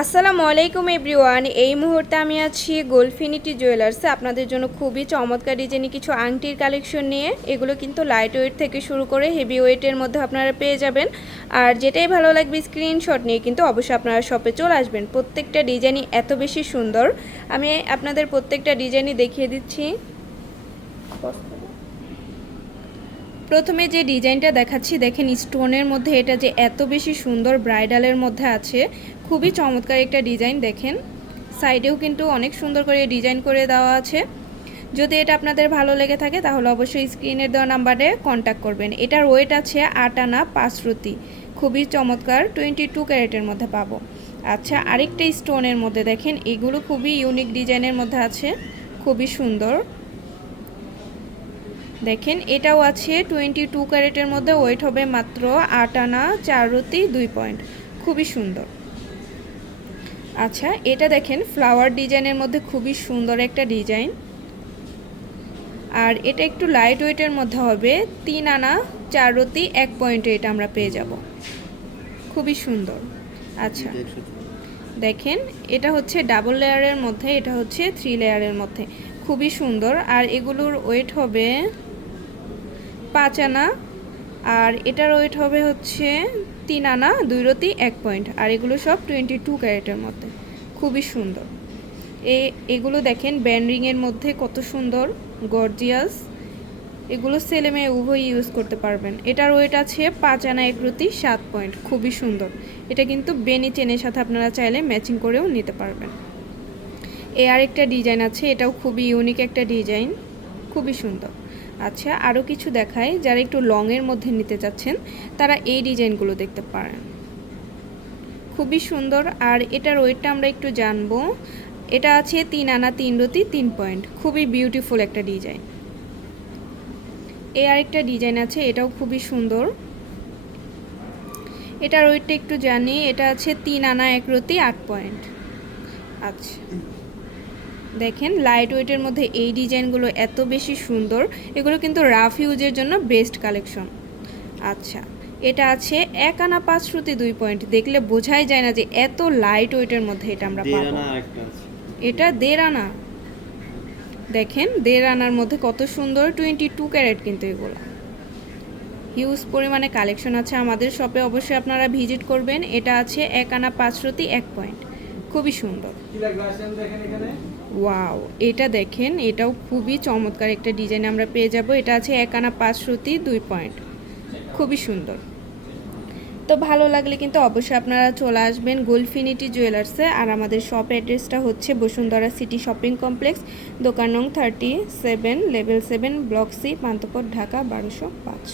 আসসালামু আলাইকুম এভরিওয়ান। এই মুহূর্তে আমি আছি গোলফিনিটি জুয়েলার্সে আপনাদের জন্য খুবই চমৎকার ডিজাইনে কিছু আংটির কালেকশন নিয়ে। এগুলো কিন্তু লাইট ওয়েট থেকে শুরু করে হেভি ওয়েটের মধ্যে আপনারা পেয়ে যাবেন। আর যেটাই ভালো লাগবে স্ক্রিনশট নিয়ে কিন্তু অবশ্যই আপনারা শপে চলে আসবেন। প্রত্যেকটা ডিজাইনই এত বেশি সুন্দর। আমি আপনাদের প্রত্যেকটা ডিজাইনই দেখিয়ে দিচ্ছি। প্রথমে যে ডিজাইনটা দেখাচ্ছি, দেখেন স্টোনের মধ্যে এটা যে এত বেশি সুন্দর ব্রাইডালের মধ্যে আছে, খুবই চমৎকার একটা ডিজাইন, দেখেন। সাইডেও কিন্তু অনেক সুন্দর করে ডিজাইন করে দেওয়া আছে। যদি এটা আপনাদের ভালো লেগে থাকে, তাহলে অবশ্যই স্ক্রিনের দেওয়া নাম্বারে কন্ট্যাক্ট করবেন। এটার ওয়েট আছে আট আনা পাঁচ রুতি খুবই চমৎকার, টোয়েন্টি টু ক্যারেটের মধ্যে পাবো। আচ্ছা আরেকটা স্টোনের মধ্যে দেখেন, এগুলো খুবই ইউনিক ডিজাইনের মধ্যে আছে, খুবই সুন্দর। দেখেন, এটাও আছে টোয়েন্টি টু ক্যারেটের মধ্যে ওয়েট হবে মাত্র আট আনা চার রুতি দুই পয়েন্ট খুবই সুন্দর। আচ্ছা এটা দেখেন ফ্লাওয়ার ডিজাইনের মধ্যে খুবই সুন্দর একটা ডিজাইন আর এটা একটু লাইট ওয়েটের মধ্যে হবে, তিন আনা চার রতি এক পয়েন্টে এটা আমরা পেয়ে যাব। খুবই সুন্দর। আচ্ছা দেখেন, এটা হচ্ছে ডাবল লেয়ারের মধ্যে, এটা হচ্ছে থ্রি লেয়ারের মধ্যে। খুবই সুন্দর। আর এগুলোর ওয়েট হবে পাঁচ আনা। আর এটার ওয়েট হবে হচ্ছে তিন আনা, দুই রতি, এক পয়েন্ট আর এগুলো সব টোয়েন্টি টু ক্যারেটের মধ্যে। খুবই সুন্দর। এ, এগুলো দেখেন ব্যান্ডিংয়ের মধ্যে কত সুন্দর গর্জিয়াস এগুলো ছেলে মেয়ে উভয় ইউজ করতে পারবেন। এটার ওয়েট আছে পাঁচ আনা, এক রতি, সাত পয়েন্ট খুবই সুন্দর। এটা কিন্তু বেনি চেনের সাথে আপনারা চাইলে ম্যাচিং করেও নিতে পারবেন। এ আরেকটা ডিজাইন আছে, এটাও খুবই ইউনিক একটা ডিজাইন খুবই সুন্দর। আচ্ছা আরও কিছু দেখায় যারা একটু লংয়ের মধ্যে নিতে চাচ্ছেন, তারা এই ডিজাইনগুলো দেখতে পারেন। খুবই সুন্দর, আর এটার ওয়েটটা আমরা একটু জানব। এটা আছে তিন আনা, তিন রতি, তিন পয়েন্ট। খুবই বিউটিফুল একটা ডিজাইন। এ আরেকটা ডিজাইন আছে, এটাও খুবই সুন্দর। এটার ওয়েটটা একটু জানি, এটা আছে তিন আনা, এক রতি, আট পয়েন্ট। আচ্ছা। দেখেন লাইট ওয়েটের মধ্যে এই ডিজাইনগুলো এত বেশি সুন্দর। এগুলো কিন্তু রাফ ইউজের জন্য বেস্ট কালেকশন আচ্ছা এটা আছে এক আনা পাঁচ শ্রুতি দুই পয়েন্ট দেখলে বোঝাই যায় না যে এত লাইট ওয়েটের মধ্যে এটা আমরা পাবো। এটা দেড় আনা। দেখেন দেড় আনার মধ্যে কত সুন্দর টোয়েন্টি টু ক্যারেট কিন্তু এগুলো। হিউজ পরিমাণে কালেকশন আছে আমাদের শপে অবশ্যই আপনারা ভিজিট করবেন। এটা আছে এক আনা পাঁচ শ্রুতি এক পয়েন্ট খুবই সুন্দর। ওয়াও এটা দেখেন এটাও খুবই চমৎকার একটা ডিজাইন আমরা পেয়ে যাব। এটা আছে এক আনা পাঁচ শ্রুতি দুই পয়েন্ট। খুবই সুন্দর। তো ভালো লাগলে কিন্তু অবশ্যই আপনারা চলে আসবেন গোলফিনিটি জুয়েলার্সে। আর আমাদের শপ অ্যাড্রেসটা হচ্ছে বসুন্ধরা সিটি শপিং কমপ্লেক্স দোকান নং thirty seven level seven block C পান্তপর Dhaka বারোশো পাঁচ।